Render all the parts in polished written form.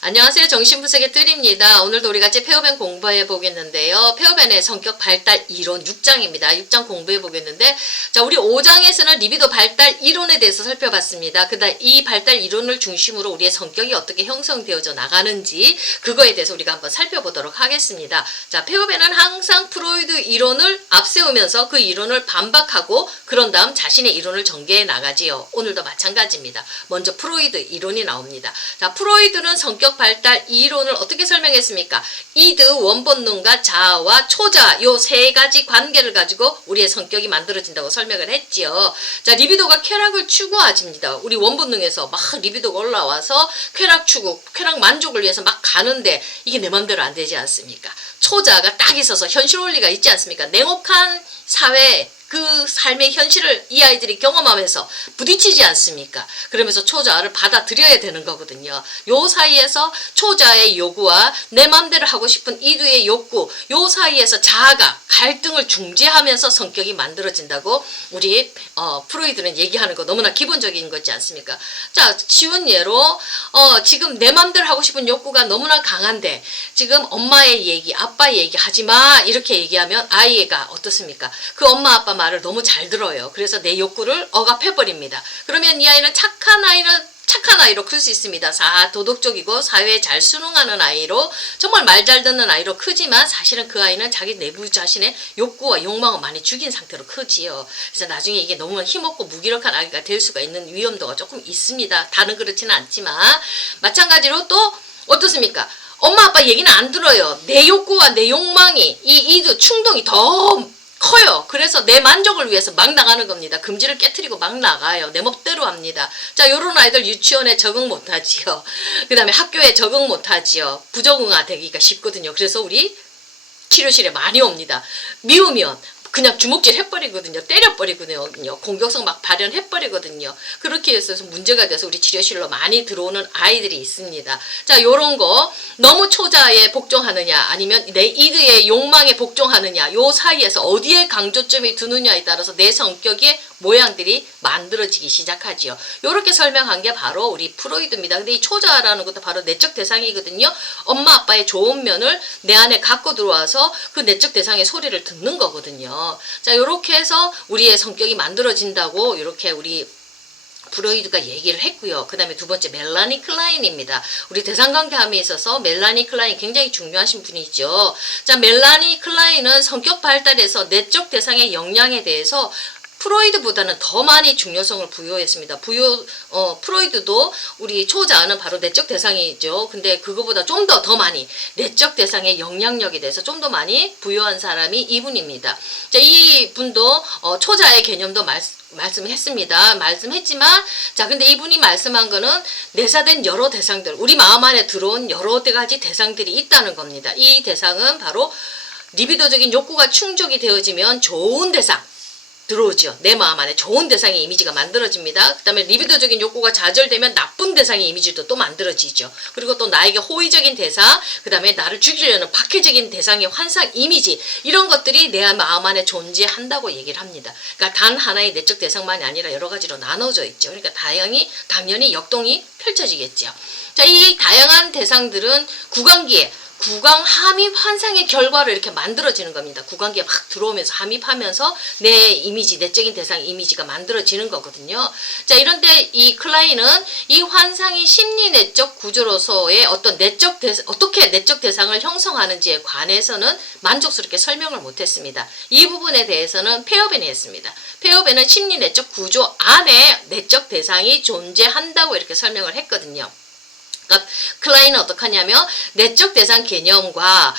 안녕하세요. 정신분석의 뜰입니다. 오늘도 우리 같이 페어밴 공부해 보겠는데요. 페어밴의 성격 발달 이론 6장입니다. 6장 공부해 보겠는데, 자, 우리 5장에서는 리비도 발달 이론에 대해서 살펴봤습니다. 그다음 이 발달 이론을 중심으로 우리의 성격이 어떻게 형성되어져 나가는지 그거에 대해서 우리가 한번 살펴보도록 하겠습니다. 자, 페어밴은 항상 프로이드 이론을 앞세우면서 그 이론을 반박하고 그런 다음 자신의 이론을 전개해 나가지요. 오늘도 마찬가지입니다. 먼저 프로이드 이론이 나옵니다. 자, 프로이드는 성격 발달 이론을 어떻게 설명했습니까? 이드, 원본능과 자아와 초자 요 세 가지 관계를 가지고 우리의 성격이 만들어진다고 설명을 했지요. 자, 리비도가 쾌락을 추구하집니다. 우리 원본능에서 막 리비도가 올라와서 쾌락 추구, 쾌락 만족을 위해서 막 가는데 이게 내 맘대로 안 되지 않습니까? 초자가 딱 있어서 현실 원리가 있지 않습니까? 냉혹한 사회, 그 삶의 현실을 이 아이들이 경험하면서 부딪히지 않습니까? 그러면서 초자를 받아들여야 되는 거거든요. 요 사이에서 초자의 요구와 내 맘대로 하고 싶은 이두의 욕구, 요 사이에서 자아가 갈등을 중재하면서 성격이 만들어진다고 우리 프로이드는 얘기하는 거 너무나 기본적인 거지 않습니까? 자, 쉬운 예로 지금 내 맘대로 하고 싶은 욕구가 너무나 강한데 지금 엄마의 얘기, 아빠의 얘기 하지마 이렇게 얘기하면 아이가 어떻습니까? 그 엄마 아빠 말을 너무 잘 들어요. 그래서 내 욕구를 억압해버립니다. 그러면 이 아이는 착한 아이로 클 수 있습니다. 도덕적이고 사회에 잘 순응하는 아이로 정말 말 잘 듣는 아이로 크지만 사실은 그 아이는 자기 내부 자신의 욕구와 욕망을 많이 죽인 상태로 크지요. 그래서 나중에 이게 너무 힘없고 무기력한 아이가 될 수가 있는 위험도가 조금 있습니다. 다는 그렇지는 않지만 마찬가지로 또 어떻습니까? 엄마 아빠 얘기는 안 들어요. 내 욕구와 내 욕망이 이 충동이 더 커요. 그래서 내 만족을 위해서 막 나가는 겁니다. 금지를 깨트리고 막 나가요. 내 멋대로 합니다. 자, 요런 아이들 유치원에 적응 못하지요. 그 다음에 학교에 적응 못하지요. 부적응화 되기가 쉽거든요. 그래서 우리 치료실에 많이 옵니다. 미우면 그냥 주먹질 해버리거든요. 때려버리거든요. 공격성 막 발현해버리거든요. 그렇게 해서 문제가 돼서 우리 치료실로 많이 들어오는 아이들이 있습니다. 자, 요런 거 너무 초자에 복종하느냐 아니면 내 이드의 욕망에 복종하느냐 요 사이에서 어디에 강조점이 두느냐에 따라서 내 성격의 모양들이 만들어지기 시작하지요. 요렇게 설명한 게 바로 우리 프로이드입니다. 근데 이 초자라는 것도 바로 내적 대상이거든요. 엄마 아빠의 좋은 면을 내 안에 갖고 들어와서 그 내적 대상의 소리를 듣는 거거든요. 자, 요렇게 해서 우리의 성격이 만들어진다고 이렇게 우리 프로이드가 얘기를 했고요. 그 다음에 두 번째 멜라니 클라인입니다. 우리 대상관계함에 있어서 멜라니 클라인 굉장히 중요하신 분이죠. 자, 멜라니 클라인은 성격 발달에서 내적 대상의 역량에 대해서 프로이드보다는 더 많이 중요성을 부여했습니다. 프로이드도 우리 초자아는 바로 내적 대상이죠. 근데 그거보다 좀 더 많이 내적 대상의 영향력에 대해서 좀 더 많이 부여한 사람이 이분입니다. 자, 이 분도 초자의 개념도 말씀했지만 자, 근데 이분이 말씀한 거는 내사된 여러 대상들, 우리 마음 안에 들어온 여러 가지 대상들이 있다는 겁니다. 이 대상은 바로 리비도적인 욕구가 충족이 되어지면 좋은 대상 들어오죠. 내 마음 안에 좋은 대상의 이미지가 만들어집니다. 그 다음에 리비도적인 욕구가 좌절되면 나쁜 대상의 이미지도 또 만들어지죠. 그리고 또 나에게 호의적인 대상, 그 다음에 나를 죽이려는 박해적인 대상의 환상 이미지, 이런 것들이 내 마음 안에 존재한다고 얘기를 합니다. 그러니까 단 하나의 내적 대상만이 아니라 여러 가지로 나눠져 있죠. 그러니까 당연히 역동이 펼쳐지겠죠. 자, 이 다양한 대상들은 구강 함입 환상의 결과로 이렇게 만들어지는 겁니다. 구강기에 막 들어오면서 함입하면서 내 이미지, 내적인 대상 이미지가 만들어지는 거거든요. 자, 이런데 이 클라인은 이 환상이 심리 내적 구조로서의 어떻게 내적 대상을 형성하는지에 관해서는 만족스럽게 설명을 못했습니다. 이 부분에 대해서는 페어밴이 했습니다. 페어밴은 심리 내적 구조 안에 내적 대상이 존재한다고 이렇게 설명을 했거든요. 그러니까 클라인은 어떻게 하냐면 내적 대상 개념과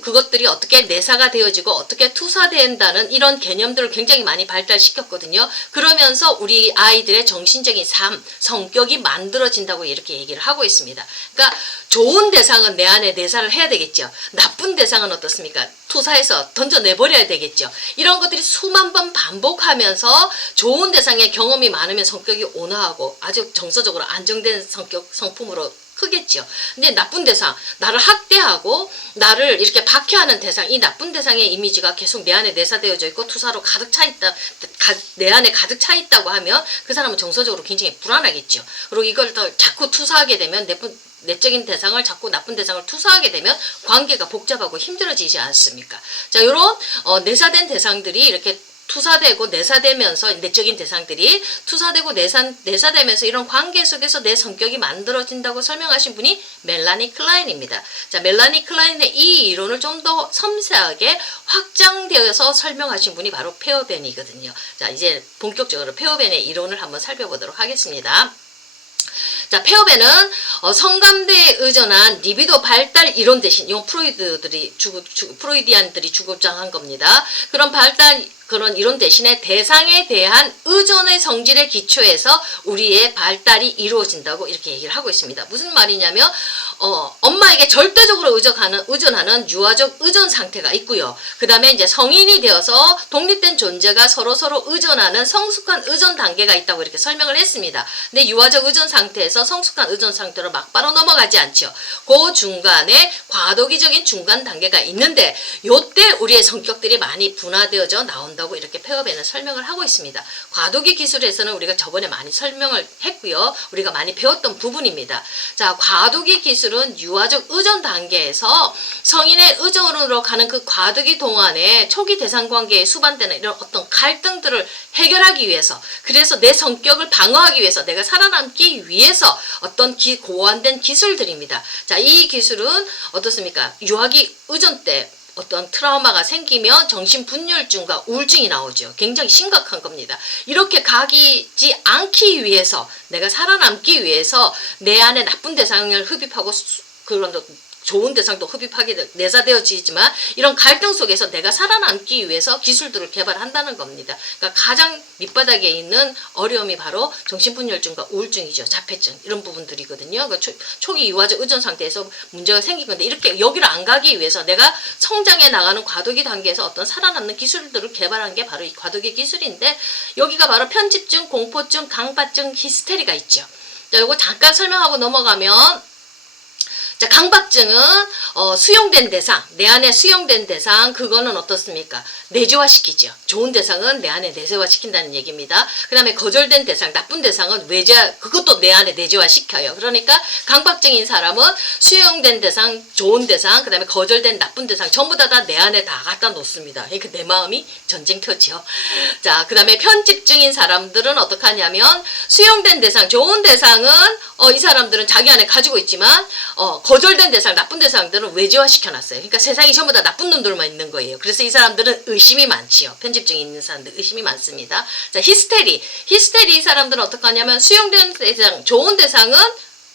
그것들이 어떻게 내사가 되어지고 어떻게 투사된다는 이런 개념들을 굉장히 많이 발달시켰거든요. 그러면서 우리 아이들의 정신적인 삶, 성격이 만들어진다고 이렇게 얘기를 하고 있습니다. 그러니까 좋은 대상은 내 안에 내사를 해야 되겠죠. 나쁜 대상은 어떻습니까? 투사해서 던져내버려야 되겠죠. 이런 것들이 수만 번 반복하면서 좋은 대상의 경험이 많으면 성격이 온화하고 아주 정서적으로 안정된 성품으로 크겠죠. 근데 나쁜 대상, 나를 학대하고 나를 이렇게 박해하는 대상, 이 나쁜 대상의 이미지가 계속 내 안에 내사되어져 있고 투사로 가득 차 있다, 내 안에 가득 차 있다고 하면 그 사람은 정서적으로 굉장히 불안하겠죠. 그리고 이걸 더 자꾸 투사하게 되면 내적인 대상을 자꾸 나쁜 대상을 투사하게 되면 관계가 복잡하고 힘들어지지 않습니까? 자, 요런 내사된 대상들이 이렇게 투사되고 내사되면서 내적인 대상들이 투사되고 내사되면서 이런 관계 속에서 내 성격이 만들어진다고 설명하신 분이 멜라니 클라인입니다. 자, 멜라니 클라인의 이 이론을 좀 더 섬세하게 확장되어서 설명하신 분이 바로 페어벤이거든요. 자, 이제 본격적으로 페어벤의 이론을 한번 살펴보도록 하겠습니다. 자, 페어벤은 성감대에 의존한 리비도 발달 이론 대신 이건 프로이디안들이 주구장한 겁니다. 그런 이론 대신에 대상에 대한 의존의 성질의 기초에서 우리의 발달이 이루어진다고 이렇게 얘기를 하고 있습니다. 무슨 말이냐면 엄마에게 절대적으로 의존하는 유아적 의존 상태가 있고요. 그 다음에 이제 성인이 되어서 독립된 존재가 서로 의존하는 성숙한 의존 단계가 있다고 이렇게 설명을 했습니다. 근데 유아적 의존 상태에서 성숙한 의존 상태로 막바로 넘어가지 않죠. 그 중간에 과도기적인 중간 단계가 있는데 요때 우리의 성격들이 많이 분화되어져 나온다고 이렇게 페어벤은 설명을 하고 있습니다. 과도기 기술에서는 우리가 저번에 많이 설명을 했고요. 우리가 많이 배웠던 부분입니다. 자, 과도기 기술은 유아적 의존 단계에서 성인의 의존으로 가는 그 과도기 동안에 초기 대상 관계에 수반되는 이런 어떤 갈등들을 해결하기 위해서, 그래서 내 성격을 방어하기 위해서, 내가 살아남기 위해서 어떤 고안된 기술들입니다. 자, 이 기술은 어떻습니까? 유아기 의존 때 어떤 트라우마가 생기면 정신분열증과 우울증이 나오죠. 굉장히 심각한 겁니다. 이렇게 가지 않기 위해서, 내가 살아남기 위해서 내 안에 나쁜 대상을 흡입하고 그런 좋은 대상도 흡입하게 내사되어지지만 이런 갈등 속에서 내가 살아남기 위해서 기술들을 개발한다는 겁니다. 그러니까 가장 밑바닥에 있는 어려움이 바로 정신분열증과 우울증이죠. 자폐증 이런 부분들이거든요. 그러니까 초기 유아적 의존 상태에서 문제가 생긴 건데 이렇게 여기를 안 가기 위해서 내가 성장해 나가는 과도기 단계에서 어떤 살아남는 기술들을 개발한 게 바로 이 과도기 기술인데 여기가 바로 편집증, 공포증, 강박증, 히스테리가 있죠. 자, 요거 잠깐 설명하고 넘어가면 자, 강박증은 수용된 대상, 내 안에 수용된 대상, 그거는 어떻습니까? 내재화시키죠. 좋은 대상은 내 안에 내재화시킨다는 얘기입니다. 그 다음에 거절된 대상, 나쁜 대상은 그것도 내 안에 내재화시켜요. 그러니까 강박증인 사람은 수용된 대상, 좋은 대상, 그 다음에 거절된 나쁜 대상 전부 다 내 안에 다 갖다 놓습니다. 그러니까 내 마음이 전쟁터죠. 자, 그 다음에 편집증인 사람들은 어떻게 하냐면 수용된 대상, 좋은 대상은 이 사람들은 자기 안에 가지고 있지만 거절된 대상, 나쁜 대상들은 외재화시켜놨어요. 그러니까 세상이 전부 다 나쁜 놈들만 있는 거예요. 그래서 이 사람들은 의심이 많지요. 편집증이 있는 사람들 의심이 많습니다. 자, 히스테리 이 사람들은 어떻게 하냐면 수용된 대상, 좋은 대상은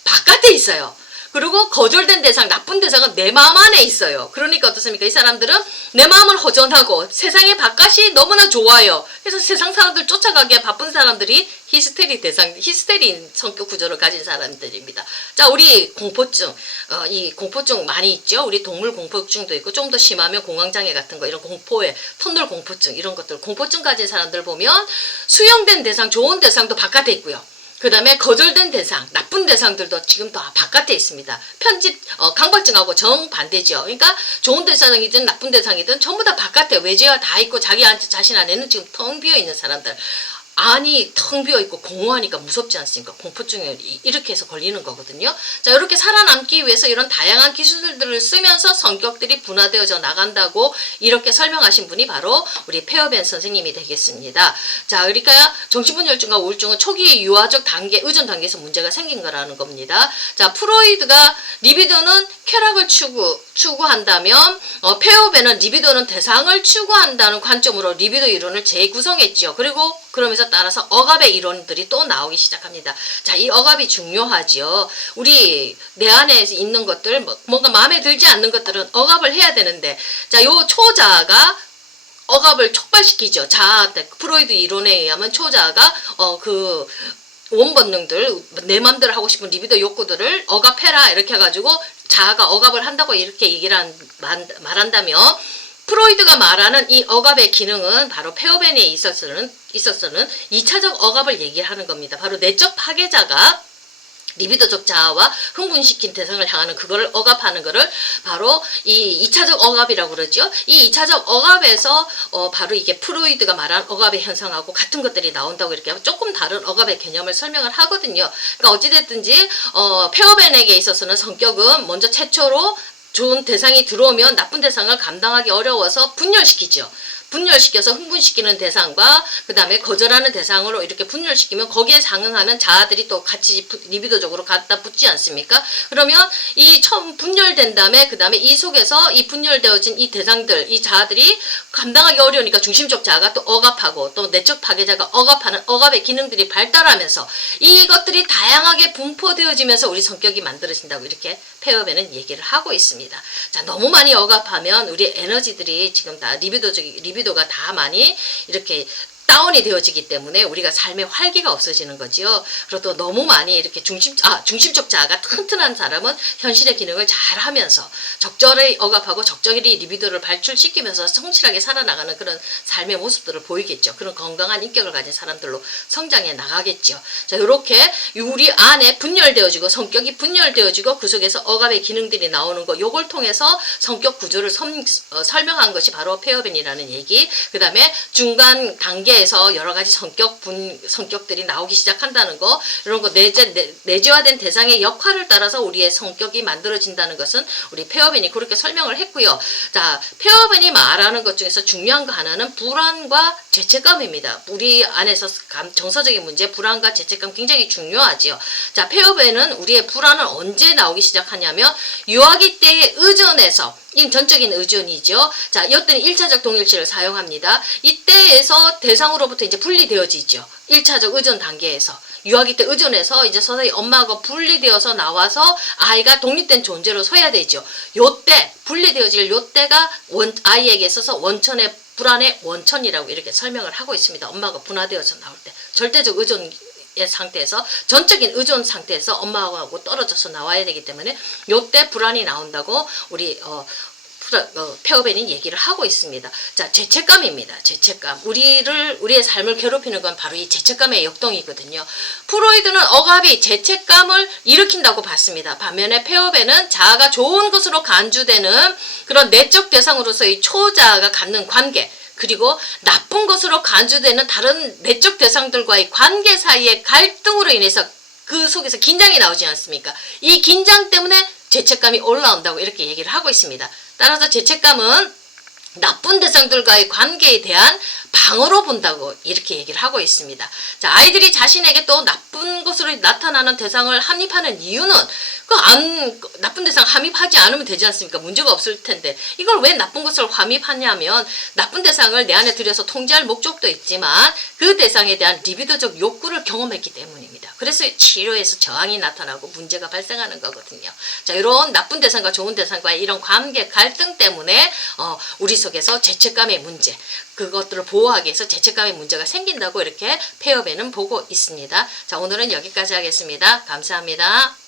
바깥에 있어요. 그리고 거절된 대상, 나쁜 대상은 내 마음 안에 있어요. 그러니까 어떻습니까? 이 사람들은 내 마음을 허전하고 세상의 바깥이 너무나 좋아요. 그래서 세상 사람들 쫓아가기에 바쁜 사람들이 히스테리인 성격 구조를 가진 사람들입니다. 자, 우리 공포증, 이 공포증 많이 있죠. 우리 동물 공포증도 있고 좀 더 심하면 공황장애 같은 거, 이런 공포에 터널 공포증 이런 것들, 공포증 가진 사람들 보면 수용된 대상, 좋은 대상도 바깥에 있고요. 그 다음에 거절된 대상, 나쁜 대상들도 지금 다 바깥에 있습니다. 강박증하고 정반대죠. 그러니까 좋은 대상이든 나쁜 대상이든 전부 다 바깥에 외재화 다 있고 자기 자신 안에는 지금 텅 비어 있는 사람들. 안이 텅 비어있고 공허하니까 무섭지 않습니까? 공포증에 이렇게 해서 걸리는 거거든요. 자, 이렇게 살아남기 위해서 이런 다양한 기술들을 쓰면서 성격들이 분화되어져 나간다고 이렇게 설명하신 분이 바로 우리 페어벤 선생님이 되겠습니다. 자, 그러니까 정신분열증과 우울증은 초기 유아적 단계, 의존 단계에서 문제가 생긴 거라는 겁니다. 자, 프로이드가 리비도는 쾌락을 추구한다면 페어벤은 리비도는 대상을 추구한다는 관점으로 리비도 이론을 재구성했죠. 그리고 그러면서 따라서 억압의 이론들이 또 나오기 시작합니다. 자, 이 억압이 중요하죠. 우리 내 안에 있는 것들, 뭔가 마음에 들지 않는 것들은 억압을 해야 되는데, 자, 요 초자가 억압을 촉발시키죠. 프로이드 이론에 의하면 초자가 그 원본능들, 내 맘대로 하고 싶은 리비도 욕구들을 억압해라 이렇게 해가지고 자아가 억압을 한다고 이렇게 얘기를 말한다면, 프로이드가 말하는 이 억압의 기능은 바로 페어벤에 있어서는 2차적 억압을 얘기하는 겁니다. 바로 내적 파괴자가 리비도적 자아와 흥분시킨 대상을 향하는 그거를 억압하는 거를 바로 이 2차적 억압이라고 그러죠. 이 2차적 억압에서 바로 이게 프로이드가 말한 억압의 현상하고 같은 것들이 나온다고 이렇게 조금 다른 억압의 개념을 설명을 하거든요. 그러니까 어찌됐든지 페어벤에게 있어서는 성격은 먼저 최초로 좋은 대상이 들어오면 나쁜 대상을 감당하기 어려워서 분열시키죠. 분열시켜서 흥분시키는 대상과 그 다음에 거절하는 대상으로 이렇게 분열시키면 거기에 상응하는 자아들이 또 같이 리비도적으로 갖다 붙지 않습니까? 그러면 이 처음 분열된 다음에 그 다음에 이 속에서 이 분열되어진 이 대상들, 이 자아들이 감당하기 어려우니까 중심적 자아가 또 억압하고 또 내적 파괴자가 억압하는 억압의 기능들이 발달하면서 이것들이 다양하게 분포되어지면서 우리 성격이 만들어진다고 이렇게 페어벤은 얘기를 하고 있습니다. 자, 너무 많이 억압하면 우리 에너지들이 지금 다 리비도가 다 많이 이렇게 다운이 되어지기 때문에 우리가 삶의 활기가 없어지는 거지요. 그리고 또 너무 많이 이렇게 중심적 자아가 튼튼한 사람은 현실의 기능을 잘 하면서 적절히 억압하고 적절히 리비도를 발출시키면서 성실하게 살아나가는 그런 삶의 모습들을 보이겠죠. 그런 건강한 인격을 가진 사람들로 성장해 나가겠죠. 자, 이렇게 우리 안에 분열되어지고 성격이 분열되어지고 그 속에서 억압의 기능들이 나오는 거, 요걸 통해서 성격 구조를 설명한 것이 바로 페어벤이라는 얘기. 그 다음에 중간 단계에서 여러 가지 성격들이 나오기 시작한다는 거, 이런 거 내재화된 대상의 역할을 따라서 우리의 성격이 만들어진다는 것은 우리 페어벤이 그렇게 설명을 했고요. 자, 페어벤이 말하는 것 중에서 중요한 거 하나는 불안과 죄책감입니다. 우리 안에서 정서적인 문제, 불안과 죄책감 굉장히 중요하지요. 자, 페어벤은 우리의 불안은 언제 나오기 시작하냐면 유아기 때의 의존에서, 이 전적인 의존이죠. 자, 이때는 1차적 동일치를 사용합니다. 이때에서 대상으로부터 이제 분리되어지죠. 1차적 의존 단계에서. 유아기 때 의존해서 이제 서서히 엄마가 분리되어서 나와서 아이가 독립된 존재로 서야 되죠. 요때, 분리되어질 요때가 아이에게 있어서 원천의 불안의 원천이라고 이렇게 설명을 하고 있습니다. 엄마가 분화되어서 나올 때. 절대적 의존 의 상태에서, 전적인 의존 상태에서 엄마하고 떨어져서 나와야 되기 때문에 요때 불안이 나온다고 우리 페어벤이 얘기를 하고 있습니다. 자, 죄책감입니다. 죄책감. 우리의 삶을 괴롭히는 건 바로 이 죄책감의 역동이거든요. 프로이드는 억압이 죄책감을 일으킨다고 봤습니다. 반면에 페어벤은 자아가 좋은 것으로 간주되는 그런 내적 대상으로서의 초자아가 갖는 관계, 그리고 나쁜 것으로 간주되는 다른 내적 대상들과의 관계 사이의 갈등으로 인해서 그 속에서 긴장이 나오지 않습니까? 이 긴장 때문에 죄책감이 올라온다고 이렇게 얘기를 하고 있습니다. 따라서 죄책감은 나쁜 대상들과의 관계에 대한 방어로 본다고 이렇게 얘기를 하고 있습니다. 자, 아이들이 자신에게 또 나쁜 것으로 나타나는 대상을 함입하는 이유는 나쁜 대상 함입하지 않으면 되지 않습니까? 문제가 없을 텐데 이걸 왜 나쁜 것을 함입하냐면 나쁜 대상을 내 안에 들여서 통제할 목적도 있지만 그 대상에 대한 리비도적 욕구를 경험했기 때문입니다. 그래서 치료에서 저항이 나타나고 문제가 발생하는 거거든요. 자, 이런 나쁜 대상과 좋은 대상과의 이런 관계 갈등 때문에 우리 속에서 죄책감의 문제, 그것들을 보호하기 위해서 죄책감의 문제가 생긴다고 이렇게 페어벤은 보고 있습니다. 자, 오늘은 여기까지 하겠습니다. 감사합니다.